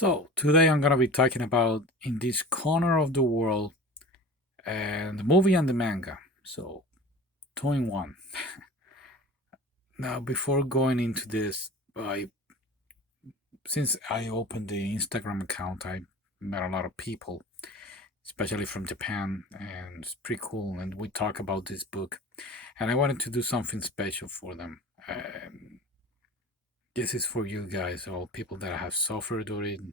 So, today I'm going to be talking about In This Corner of the World and the movie and the manga. So, two in one. Now, before going into this, since I opened the Instagram account, I met a lot of people, especially from Japan, and it's pretty cool. And we talk about this book, and I wanted to do something special for them. This is for you guys, all people that have suffered during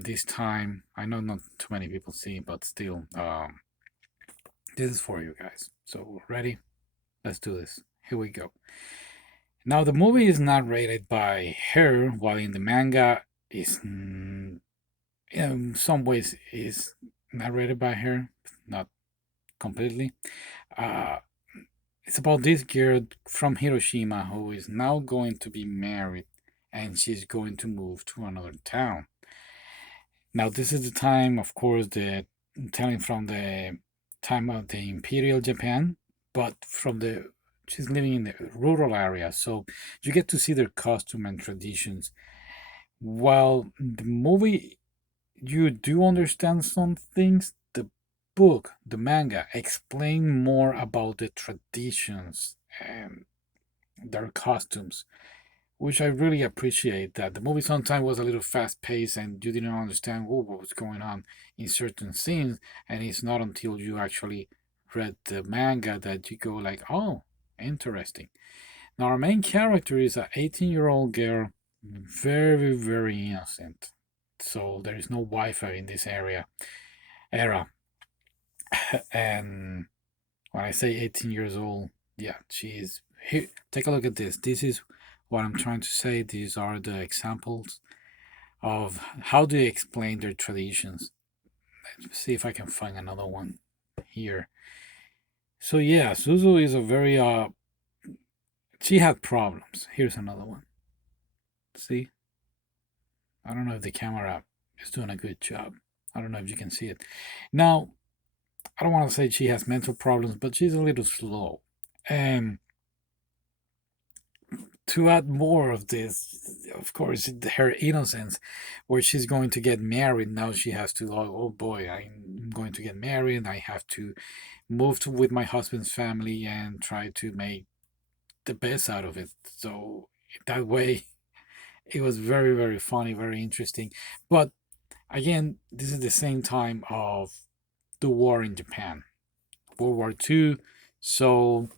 this time. I know not too many people see, but still, this is for you guys. So, ready? Let's do this. Here we go. Now, the movie is not rated by her, while in the manga is, in some ways, is narrated by her, not completely. Uh, it's about this girl from Hiroshima who is now going to be married, and she's going to move to another town. Now, this is the time, of course, the telling from the time of the Imperial Japan, but from the she's living in the rural area, so you get to see their costume and traditions. While the movie, you do understand some things. The book, the manga, explain more about the traditions and their costumes, which I really appreciate. That the movie sometimes was a little fast paced and you didn't understand what was going on in certain scenes, and it's not until you actually read the manga that you go like, oh, interesting. Now our main character is a 18-year-old girl, very very innocent. So there is no Wi-Fi in this era, and when I say 18 years old, yeah, she is. Here, take a look at this. This is what I'm trying to say. These are the examples of how they explain their traditions. Let's see if I can find another one here. So yeah, Suzu is a very she had problems. Here's another one. See? I don't know if the camera is doing a good job. I don't know if you can see it. Now, I don't want to say she has mental problems, but she's a little slow. And to add more of this, of course, her innocence, where she's going to get married. Now she has to, oh boy, I'm going to get married. I have to move with my husband's family and try to make the best out of it. So that way, it was very, very funny, very interesting. But again, this is the same time of the war in Japan, World War II. So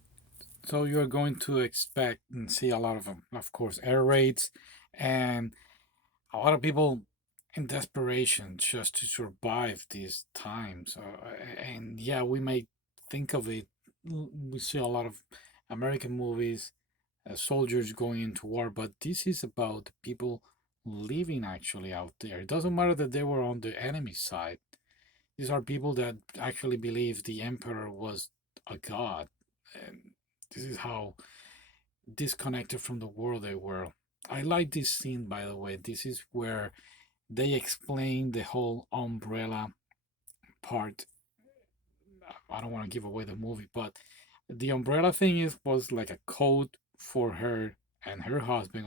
you're going to expect and see a lot of course, air raids and a lot of people in desperation just to survive these times. And yeah, we may think of it. We see a lot of American movies, soldiers going into war, but this is about people living actually out there. It doesn't matter that they were on the enemy side. These are people that actually believe the emperor was a god. And this is how disconnected from the world they were. I like this scene, by the way. This is where they explain the whole umbrella part. I don't want to give away the movie, but the umbrella thing was like a code for her and her husband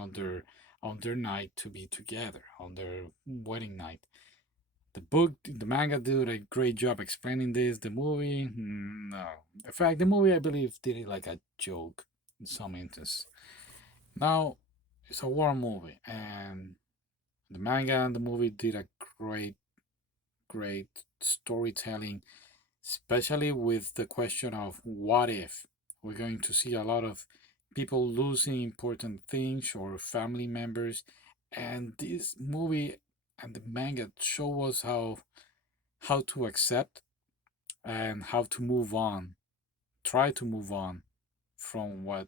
on their night to be together on their wedding night. The manga did a great job explaining this. The movie, no. In fact, the movie I believe did it like a joke in some instances. Now, it's a war movie, and the manga and the movie did a great, great storytelling, especially with the question of what if. We're going to see a lot of people losing important things or family members, and this movie and the manga show us how to accept and how to move on, try to move on from what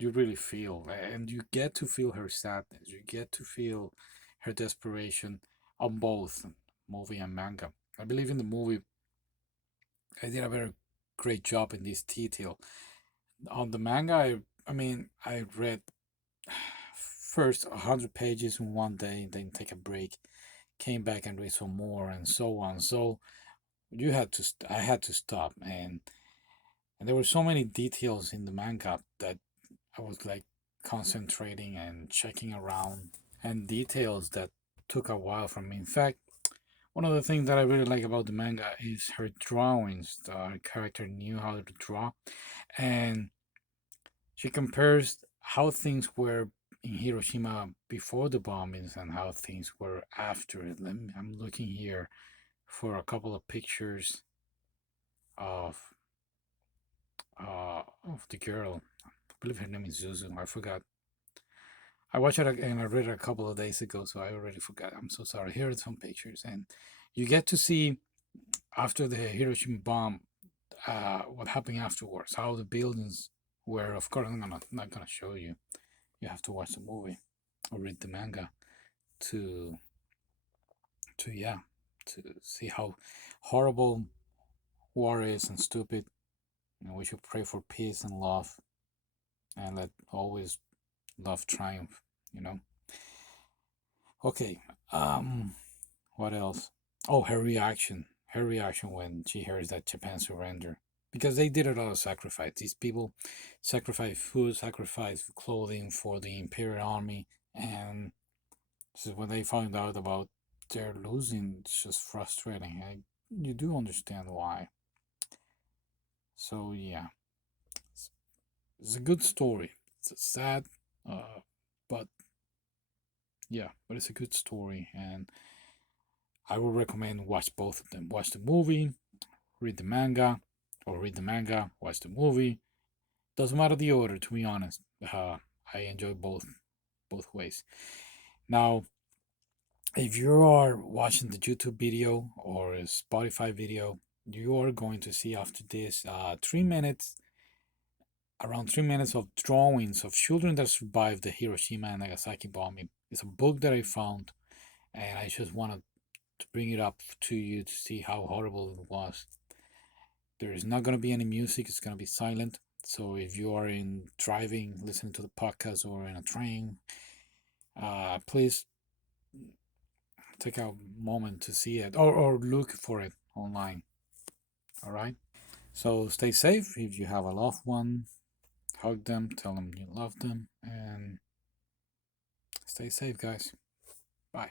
you really feel, and you get to feel her sadness, you get to feel her desperation on both movie and manga. I believe in the movie I did a very great job in this detail. On the manga, I read first 100 pages in one day, then take a break, came back and read some more, and so on. So I had to stop, and there were so many details in the manga that I was like concentrating and checking around, and details that took a while for me. In fact, one of the things that I really like about the manga is her drawings. The character knew how to draw, and she compares how things were in Hiroshima before the bombings and how things were after it. I'm looking here for a couple of pictures of of the girl. I believe her name is Zuzu. I forgot. I watched it and I read it a couple of days ago, so I already forgot. I'm so sorry. Here are some pictures, and you get to see after the Hiroshima bomb, what happened afterwards, how the buildings were. Of course, not gonna show you. You have to watch the movie or read the manga to yeah, to see how horrible war is and stupid. We should pray for peace and love, and let always love triumph. You know. Okay. What else? Oh, her reaction. Her reaction when she hears that Japan surrender. Because they did a lot of sacrifice. These people sacrifice food, sacrifice clothing for the Imperial Army. And this is when they found out about their losing. It's just frustrating. You do understand why. So, yeah. It's, it's a good story. It's a sad, uh, but yeah, but it's a good story. And I would recommend watch both of them. Watch the movie, read the manga, or read the manga, watch the movie. Doesn't matter the order, to be honest. I enjoy both ways. Now, if you are watching the YouTube video or a Spotify video, you are going to see after this 3 minutes, around 3 minutes of drawings of children that survived the Hiroshima and Nagasaki bombing. It's a book that I found, and I just wanted to bring it up to you to see how horrible it was. There is not going to be any music, it's going to be silent. So if you are in driving, listening to the podcast, or in a train, please take a moment to see it, or look for it online. All right. So stay safe. If you have a loved one, hug them, tell them you love them, and stay safe, guys. Bye.